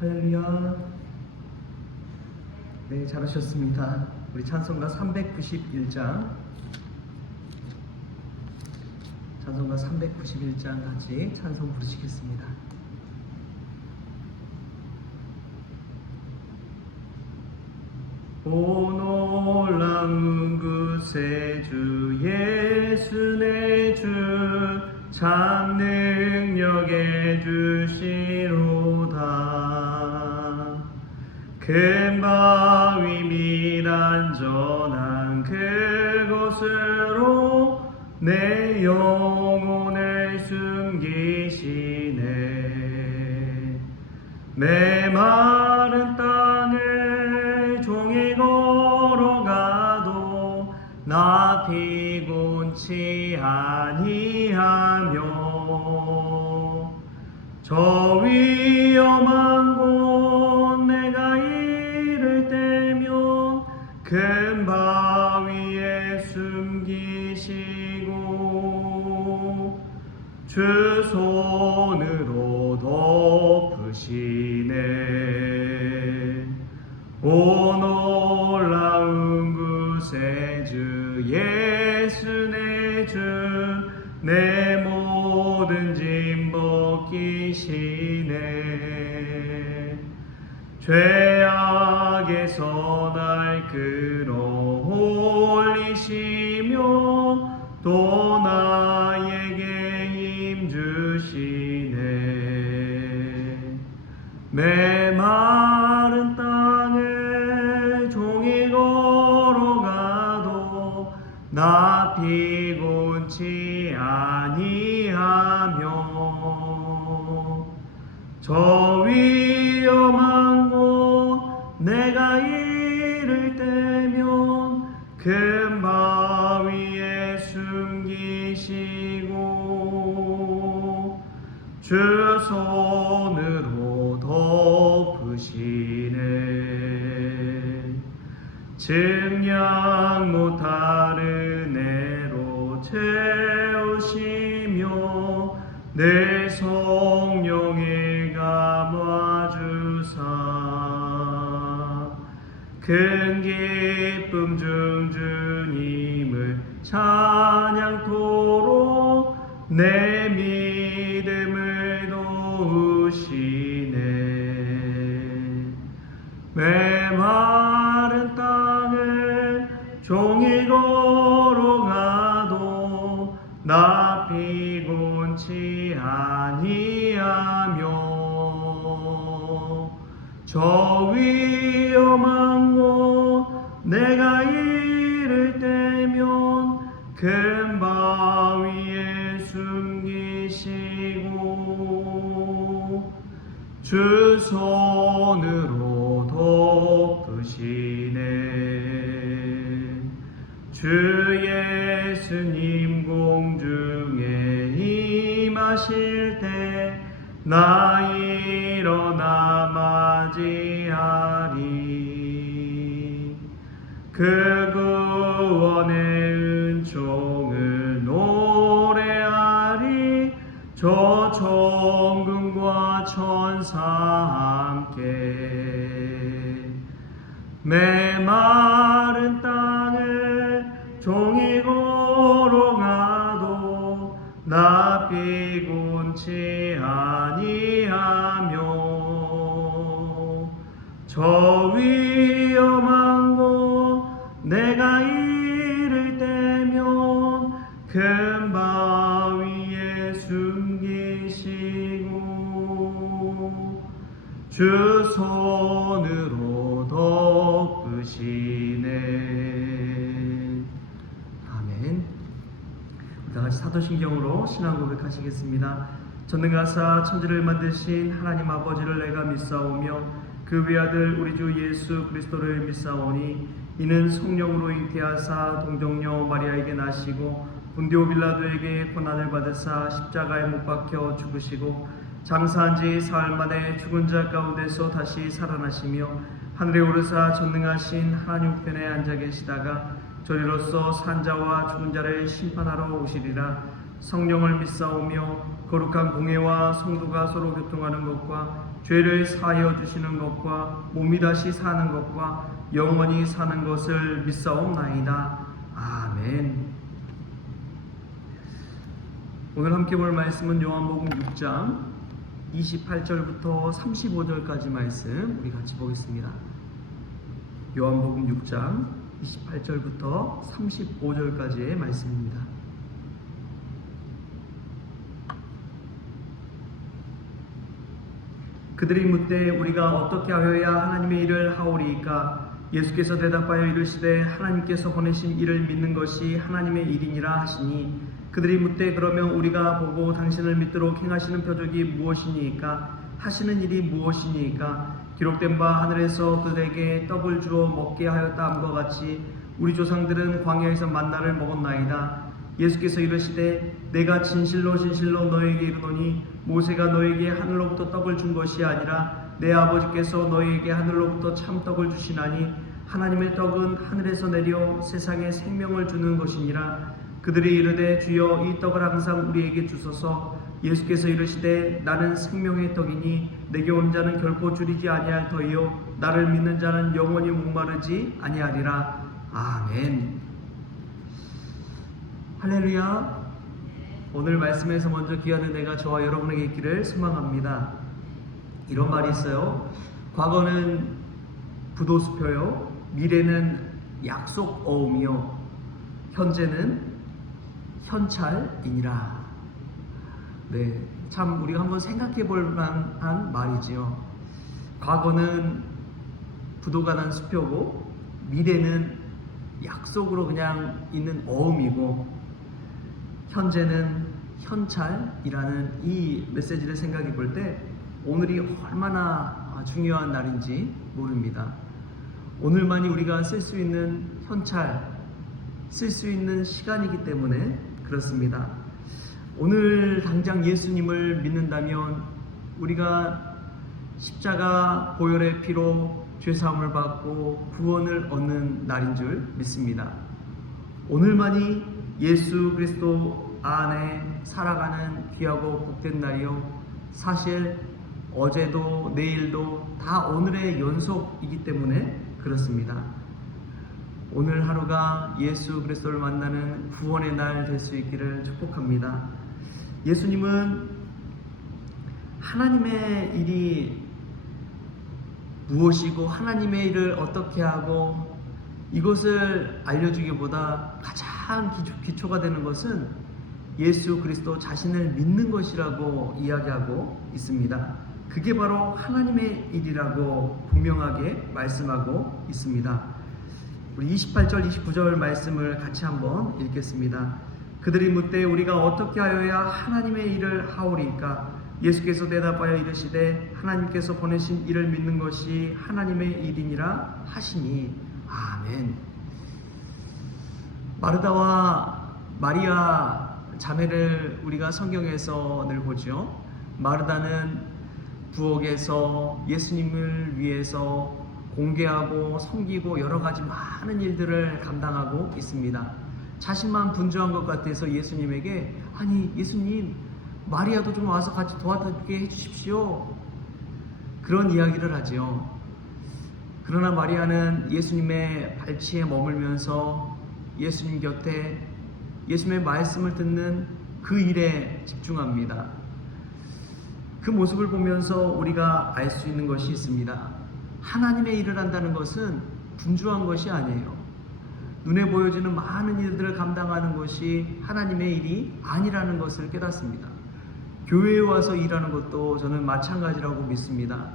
할렐루야. 네, 잘하셨습니다. 우리 찬송가 391장 같이 찬송 부르시겠습니다. 오 놀라운 그새 주 예수 내 주 참 능력에 주시로다. 큰 바위 및 안전한 그곳으로 내 영혼을 숨기시네. 메마른 땅을 종일 걸어가도 나 피곤치 아니하며 저 위험한 곳 내가 이를 때면 큰 바위에 숨기시고 주 손으로 덮으시네. 오 놀라운 구세 주 예수 내 주 내 모든 짐 벗기시네. 죄악에서 날 끌어올리시며 또 나에게 힘 주시네. 메마른 땅을 종일 걸어가도 나 피곤치 아니하며 저 위험한 곳 내가 이를 때면 큰 바위에 숨기시고 주 손으로 덮으시네. 증량 못할 은혜로 채우시며 내 성령에 감화주사 큰 기쁨 중 주님을 찬양토록 내 믿음을 도우시네. 메마른 땅을 종일 걸어가도 나 피곤치 아니하며 저 위험한 곳 내가 이를 때면 큰 바위에 숨기시고 주 손으로 덮으시네. 주 예수님 공중에 임하실 때 나 일어나 맞이하리. 그 구원의 은총을 노래하리. 저 천군과 천사 함께 메마른 땅을 종일 걸어가도 나 피곤치 아니하며 저 위험한 곳 내가 이를 때면 큰 바위에 숨기시고 주 손으로 덮으시네. 아멘. 다같이 사도신경으로 신앙 고백하시겠습니다. 전능하사 천지를 만드신 하나님 아버지를 내가 믿사오며 그 외아들 우리 주 예수 그리스도를 믿사오니 이는 성령으로 잉태하사 동정녀 마리아에게 나시고 본디오 빌라도에게 고난을 받으사 십자가에 못 박혀 죽으시고 장사한 지 사흘 만에 죽은 자 가운데서 다시 살아나시며 하늘에 오르사 전능하신 하나님 우편에 앉아 계시다가 저리로서 산 자와 죽은 자를 심판하러 오시리라. 성령을 믿사오며 거룩한 공예와 성도가 서로 교통하는 것과 죄를 사하여 주시는 것과 몸이 다시 사는 것과 영원히 사는 것을 믿사옵나이다. 아멘. 오늘 함께 볼 말씀은 요한복음 6장 28절부터 35절까지 말씀 우리 같이 보겠습니다. 요한복음 6장 28절부터 35절까지의 말씀입니다. 그들이 묻되 우리가 어떻게 하여야 하나님의 일을 하오리이까? 예수께서 대답하여 이르시되 하나님께서 보내신 이를 믿는 것이 하나님의 일이니라 하시니, 그들이 묻되 그러면 우리가 보고 당신을 믿도록 행하시는 표적이 무엇이니이까? 하시는 일이 무엇이니이까? 기록된 바 하늘에서 그들에게 떡을 주어 먹게 하였다 함과 같이 우리 조상들은 광야에서 만나를 먹었나이다. 예수께서 이르시되 내가 진실로 진실로 너에게 이르노니 모세가 너에게 하늘로부터 떡을 준 것이 아니라 내 아버지께서 너에게 하늘로부터 참떡을 주시나니, 하나님의 떡은 하늘에서 내려 세상에 생명을 주는 것이니라. 그들이 이르되 주여 이 떡을 항상 우리에게 주소서. 예수께서 이르시되 나는 생명의 떡이니 내게 온 자는 결코 줄이지 아니할 터이요 나를 믿는 자는 영원히 목마르지 아니하리라. 아멘. 할렐루야. 오늘 말씀에서 먼저 귀한 은혜가 저와 여러분에게 있기를 소망합니다. 이런 말이 있어요. 과거는 부도수표요, 미래는 약속 어음이요, 현재는 현찰이니라. 네, 참 우리가 한번 생각해 볼 만한 말이지요. 과거는 부도가 난 수표고 미래는 약속으로 그냥 있는 어음이고 현재는 현찰이라는 이 메시지를 생각해 볼 때 오늘이 얼마나 중요한 날인지 모릅니다. 오늘만이 우리가 쓸 수 있는 현찰, 쓸 수 있는 시간이기 때문에 그렇습니다. 오늘 당장 예수님을 믿는다면 우리가 십자가 보혈의 피로 죄사함을 받고 구원을 얻는 날인 줄 믿습니다. 오늘만이 예수 그리스도 안에 살아가는 귀하고 복된 날이요, 사실 어제도 내일도 다 오늘의 연속이기 때문에 그렇습니다. 오늘 하루가 예수 그리스도를 만나는 구원의 날 될 수 있기를 축복합니다. 예수님은 하나님의 일이 무엇이고 하나님의 일을 어떻게 하고 이것을 알려주기보다 가장 기초가 되는 것은 예수 그리스도 자신을 믿는 것이라고 이야기하고 있습니다. 그게 바로 하나님의 일이라고 분명하게 말씀하고 있습니다. 우리 28절 29절 말씀을 같이 한번 읽겠습니다. 그들이 묻되 우리가 어떻게 하여야 하나님의 일을 하오리이까? 예수께서 대답하여 이르시되 하나님께서 보내신 이를 믿는 것이 하나님의 일이니라 하시니. 아멘. 마르다와 마리아 자매를 우리가 성경에서 늘 보죠. 마르다는 부엌에서 예수님을 위해서 공개하고 섬기고 여러 가지 많은 일들을 감당하고 있습니다. 자신만 분주한 것 같아서 예수님에게, 아니 예수님, 마리아도 좀 와서 같이 도와주게 해주십시오, 그런 이야기를 하지요. 그러나 마리아는 예수님의 발치에 머물면서 예수님 곁에 예수님의 말씀을 듣는 그 일에 집중합니다. 그 모습을 보면서 우리가 알 수 있는 것이 있습니다. 하나님의 일을 한다는 것은 분주한 것이 아니에요. 눈에 보여지는 많은 일들을 감당하는 것이 하나님의 일이 아니라는 것을 깨닫습니다. 교회에 와서 일하는 것도 저는 마찬가지라고 믿습니다.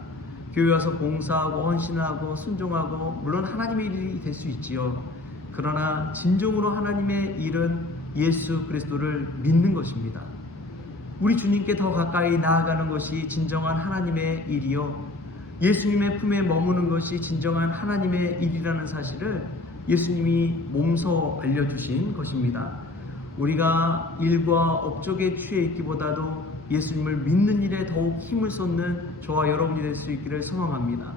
교회 와서 봉사하고 헌신하고 순종하고 물론 하나님의 일이 될 수 있지요. 그러나 진정으로 하나님의 일은 예수 그리스도를 믿는 것입니다. 우리 주님께 더 가까이 나아가는 것이 진정한 하나님의 일이요, 예수님의 품에 머무는 것이 진정한 하나님의 일이라는 사실을 예수님이 몸소 알려주신 것입니다. 우리가 일과 업적에 취해 있기보다도 예수님을 믿는 일에 더욱 힘을 쏟는 저와 여러분이 될 수 있기를 소망합니다.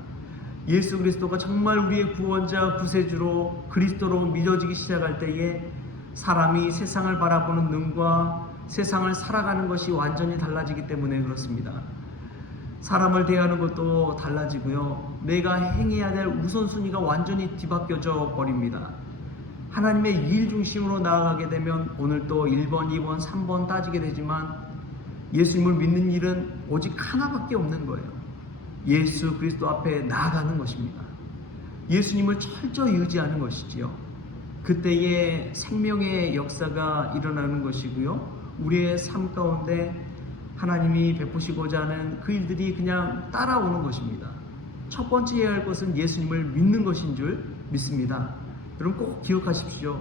예수 그리스도가 정말 우리의 구원자 구세주로 그리스도로 믿어지기 시작할 때에 사람이 세상을 바라보는 눈과 세상을 살아가는 것이 완전히 달라지기 때문에 그렇습니다. 사람을 대하는 것도 달라지고요. 내가 행해야 될 우선순위가 완전히 뒤바뀌어져 버립니다. 하나님의 일 중심으로 나아가게 되면 오늘 또 1번, 2번, 3번 따지게 되지만 예수님을 믿는 일은 오직 하나밖에 없는 거예요. 예수 그리스도 앞에 나아가는 것입니다. 예수님을 철저히 의지하는 것이지요. 그때의 생명의 역사가 일어나는 것이고요. 우리의 삶 가운데 하나님이 베푸시고자 하는 그 일들이 그냥 따라오는 것입니다. 첫 번째 해야 할 것은 예수님을 믿는 것인 줄 믿습니다. 여러분 꼭 기억하십시오.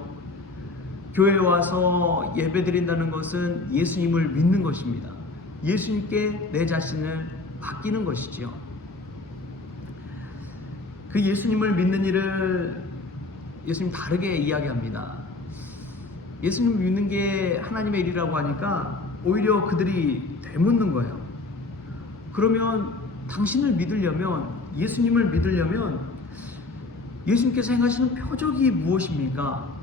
교회에 와서 예배드린다는 것은 예수님을 믿는 것입니다. 예수님께 내 자신을 맡기는 것이지요. 그 예수님을 믿는 일을 예수님 다르게 이야기합니다. 예수님을 믿는 게 하나님의 일이라고 하니까 오히려 그들이 되묻는 거예요. 그러면 당신을 믿으려면, 예수님을 믿으려면 예수님께서 행하시는 표적이 무엇입니까?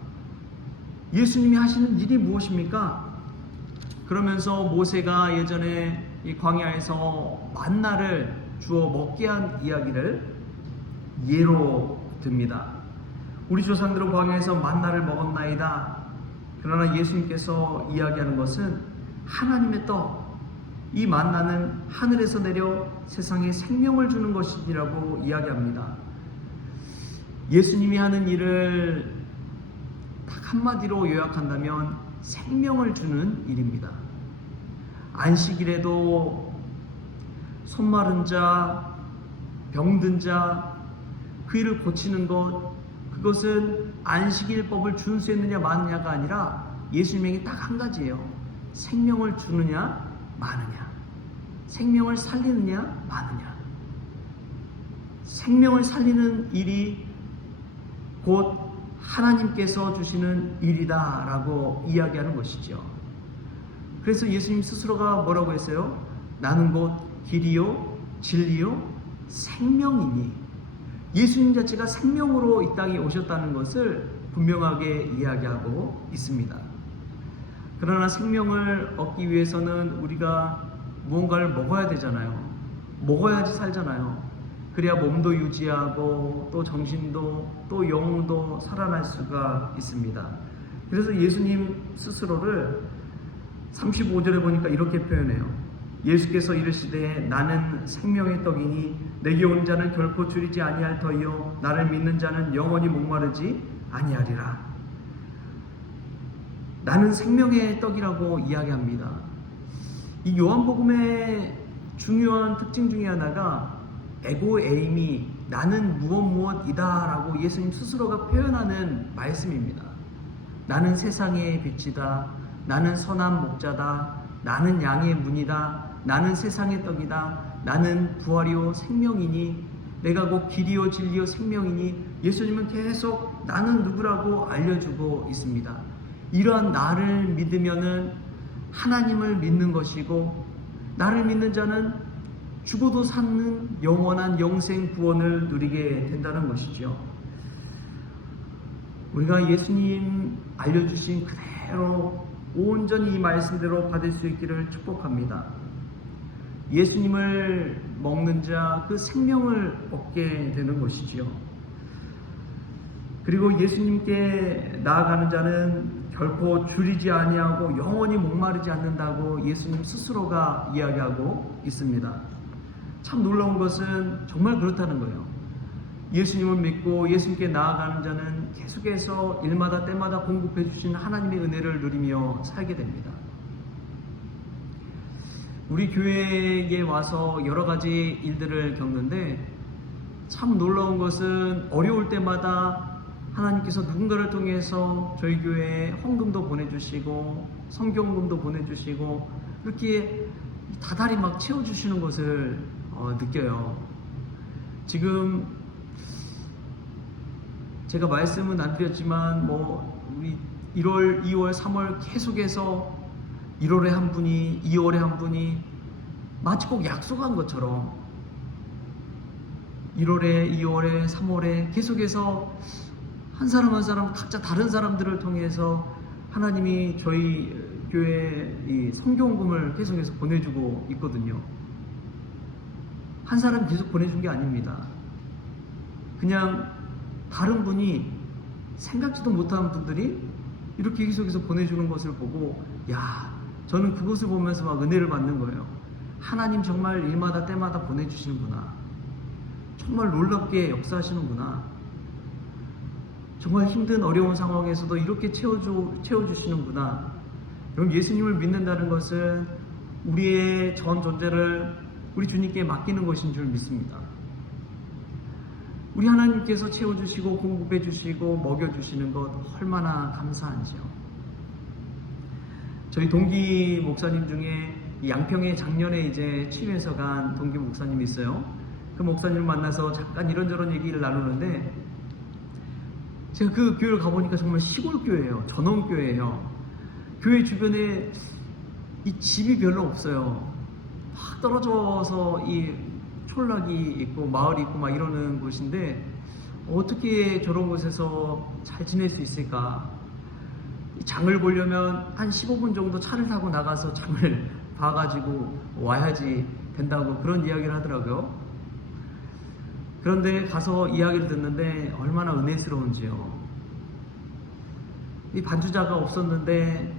예수님이 하시는 일이 무엇입니까? 그러면서 모세가 예전에 이 광야에서 만나를 주어 먹게 한 이야기를 예로 듭니다. 우리 조상들은 광야에서 만나를 먹었나이다. 그러나 예수님께서 이야기하는 것은 하나님의 떡, 이 만나는 하늘에서 내려 세상에 생명을 주는 것이라고 이야기합니다. 예수님이 하는 일을 딱 한마디로 요약한다면 생명을 주는 일입니다. 안식일에도 손 마른 자, 병든 자, 그 일을 고치는 것, 그것은 안식일법을 준수했느냐 마느냐가 아니라 예수님에게 딱 한 가지예요. 생명을 주느냐 마느냐, 생명을 살리느냐 마느냐. 생명을 살리는 일이 곧 하나님께서 주시는 일이다 라고 이야기하는 것이죠. 그래서 예수님 스스로가 뭐라고 했어요? 나는 곧 길이요 진리요 생명이니. 예수님 자체가 생명으로 이 땅에 오셨다는 것을 분명하게 이야기하고 있습니다. 그러나 생명을 얻기 위해서는 우리가 무언가를 먹어야 되잖아요. 먹어야지 살잖아요. 그래야 몸도 유지하고 또 정신도 또 영도 살아날 수가 있습니다. 그래서 예수님 스스로를 35절에 보니까 이렇게 표현해요. 예수께서 이르시되 나는 생명의 떡이니 내게 온 자는 결코 줄이지 아니할 터이요 나를 믿는 자는 영원히 목마르지 아니하리라. 나는 생명의 떡이라고 이야기합니다. 이 요한복음의 중요한 특징 중에 하나가 에고에임이 나는 무엇이다 라고 예수님 스스로가 표현하는 말씀입니다. 나는 세상의 빛이다. 나는 선한 목자다. 나는 양의 문이다. 나는 세상의 떡이다. 나는 부활이요 생명이니 내가 곧 길이요 진리요 생명이니. 예수님은 계속 나는 누구라고 알려주고 있습니다. 이러한 나를 믿으면은 하나님을 믿는 것이고, 나를 믿는 자는 죽어도 사는 영원한 영생 구원을 누리게 된다는 것이죠. 우리가 예수님 알려주신 그대로 온전히 이 말씀대로 받을 수 있기를 축복합니다. 예수님을 먹는 자, 그 생명을 얻게 되는 것이지요. 그리고 예수님께 나아가는 자는 결코 줄이지 아니하고 영원히 목마르지 않는다고 예수님 스스로가 이야기하고 있습니다. 참 놀라운 것은 정말 그렇다는 거예요. 예수님을 믿고 예수님께 나아가는 자는 계속해서 일마다 때마다 공급해 주신 하나님의 은혜를 누리며 살게 됩니다. 우리 교회에 와서 여러 가지 일들을 겪는데 참 놀라운 것은 어려울 때마다 하나님께서 누군가를 통해서 저희 교회에 헌금도 보내주시고 성경금도 보내주시고 이렇게 다달이 막 채워주시는 것을 느껴요. 지금 제가 말씀은 안 드렸지만 우리 1월, 2월, 3월 계속해서 1월에 한 분이, 2월에 한 분이 마치 꼭 약속한 것처럼 1월에, 2월에, 3월에 계속해서 한 사람 한 사람 각자 다른 사람들을 통해서 하나님이 저희 교회에 이 성교원금을 계속해서 보내주고 있거든요. 한 사람 계속 보내준 게 아닙니다. 그냥 다른 분이 생각지도 못한 분들이 이렇게 계속해서 보내주는 것을 보고, 야, 저는 그것을 보면서 막 은혜를 받는 거예요. 하나님 정말 일마다 때마다 보내주시는구나. 정말 놀랍게 역사하시는구나. 정말 힘든 어려운 상황에서도 이렇게 채워주시는구나. 여러분, 예수님을 믿는다는 것은 우리의 전 존재를 우리 주님께 맡기는 것인 줄 믿습니다. 우리 하나님께서 채워주시고 공급해주시고 먹여주시는 것 얼마나 감사한지요. 저희 동기 목사님 중에 양평에 작년에 이제 취임해서 간 동기 목사님이 있어요. 그 목사님을 만나서 잠깐 이런저런 얘기를 나누는데, 제가 그 교회를 가보니까 정말 시골 교회예요. 전원 교회예요. 교회 주변에 이 집이 별로 없어요. 막 떨어져서 이 촌락이 있고 마을이 있고 막 이러는 곳인데, 어떻게 저런 곳에서 잘 지낼 수 있을까? 장을 보려면 한 15분 정도 차를 타고 나가서 장을 봐가지고 와야지 된다고 그런 이야기를 하더라고요. 그런데 가서 이야기를 듣는데 얼마나 은혜스러운지요. 이 반주자가 없었는데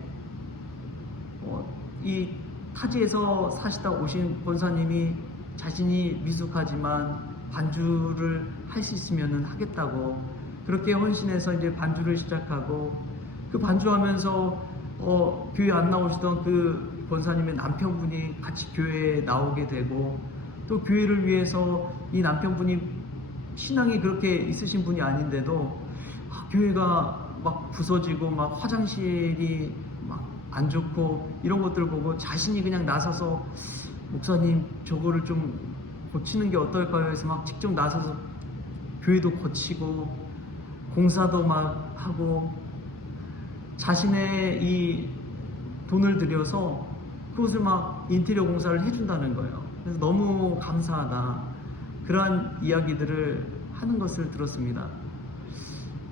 이 타지에서 사시다 오신 권사님이 자신이 미숙하지만 반주를 할 수 있으면 하겠다고 그렇게 헌신해서 이제 반주를 시작하고, 그 반주하면서 교회 안 나오시던 그 권사님의 남편분이 같이 교회에 나오게 되고, 또 교회를 위해서 이 남편분이 신앙이 그렇게 있으신 분이 아닌데도 교회가 막 부서지고 막 화장실이 막 안 좋고 이런 것들 보고 자신이 그냥 나서서 목사님 저거를 좀 고치는 게 어떨까요? 해서 막 직접 나서서 교회도 고치고 공사도 막 하고 자신의 이 돈을 들여서 그것을 막 인테리어 공사를 해준다는 거예요. 그래서 너무 감사하다, 그러한 이야기들을 하는 것을 들었습니다.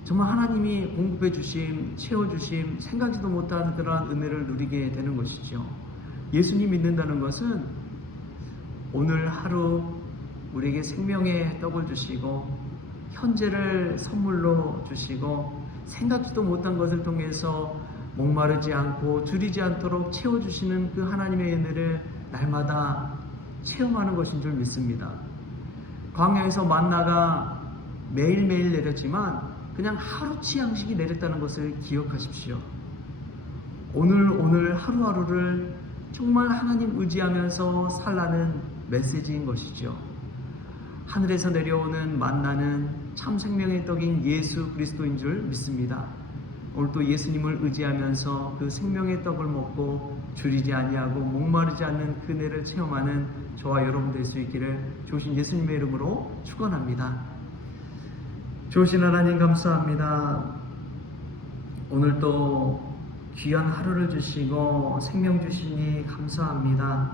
정말 하나님이 공급해 주심, 채워 주심, 생각지도 못한 그러한 은혜를 누리게 되는 것이죠. 예수님 믿는다는 것은 오늘 하루 우리에게 생명의 떡을 주시고 현재를 선물로 주시고 생각지도 못한 것을 통해서 목마르지 않고 줄이지 않도록 채워주시는 그 하나님의 은혜를 날마다 체험하는 것인 줄 믿습니다. 광야에서 만나가 매일매일 내렸지만 그냥 하루치 양식이 내렸다는 것을 기억하십시오. 오늘 하루하루를 정말 하나님 의지하면서 살라는 메시지인 것이죠. 하늘에서 내려오는 만나는 참 생명의 떡인 예수 그리스도인 줄 믿습니다. 오늘 또 예수님을 의지하면서 그 생명의 떡을 먹고 줄이지 아니하고 목마르지 않는 그 은혜를 체험하는 저와 여러분 될 수 있기를 좋으신 예수님의 이름으로 축원합니다. 좋으신 하나님 감사합니다. 오늘 또 귀한 하루를 주시고 생명 주시니 감사합니다.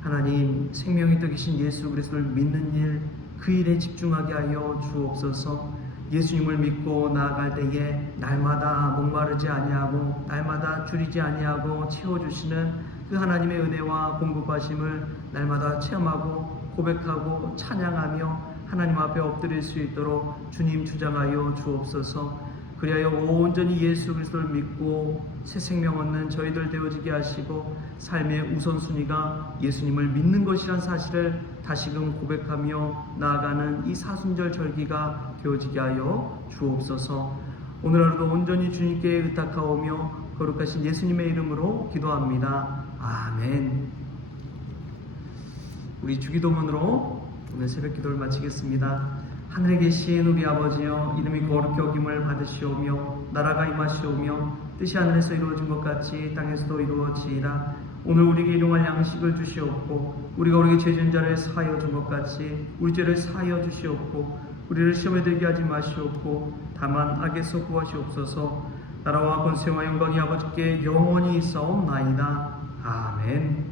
하나님, 생명의 떡이신 예수 그리스도를 믿는 일, 그 일에 집중하게 하여 주옵소서. 예수님을 믿고 나아갈 때에 날마다 목마르지 아니하고 날마다 줄이지 아니하고 채워주시는 그 하나님의 은혜와 공급하심을 날마다 체험하고 고백하고 찬양하며 하나님 앞에 엎드릴 수 있도록 주님 주장하여 주옵소서. 그리하여 온전히 예수 그리스도를 믿고 새 생명 얻는 저희들 되어지게 하시고 삶의 우선순위가 예수님을 믿는 것이란 사실을 다시금 고백하며 나아가는 이 사순절 절기가 되어지게 하여 주옵소서. 오늘 하루도 온전히 주님께 의탁하오며 거룩하신 예수님의 이름으로 기도합니다. 아멘. 우리 주기도문으로 오늘 새벽 기도를 마치겠습니다. 하늘에 계신 우리 아버지여, 이름이 거룩히 여김을 받으시오며 나라가 임하시오며 뜻이 하늘에서 이루어진 것 같이 땅에서도 이루어지이다. 오늘 우리에게 일용할 양식을 주시옵고 우리가 우리에게 죄 지은 자를 사하여 준 것 같이 우리 죄를 사하여 주시옵고 우리를 시험에 들게 하지 마시옵고 다만 악에서 구하시옵소서. 나라와 권세와 영광이 아버지께 영원히 있사옵나이다. 아멘.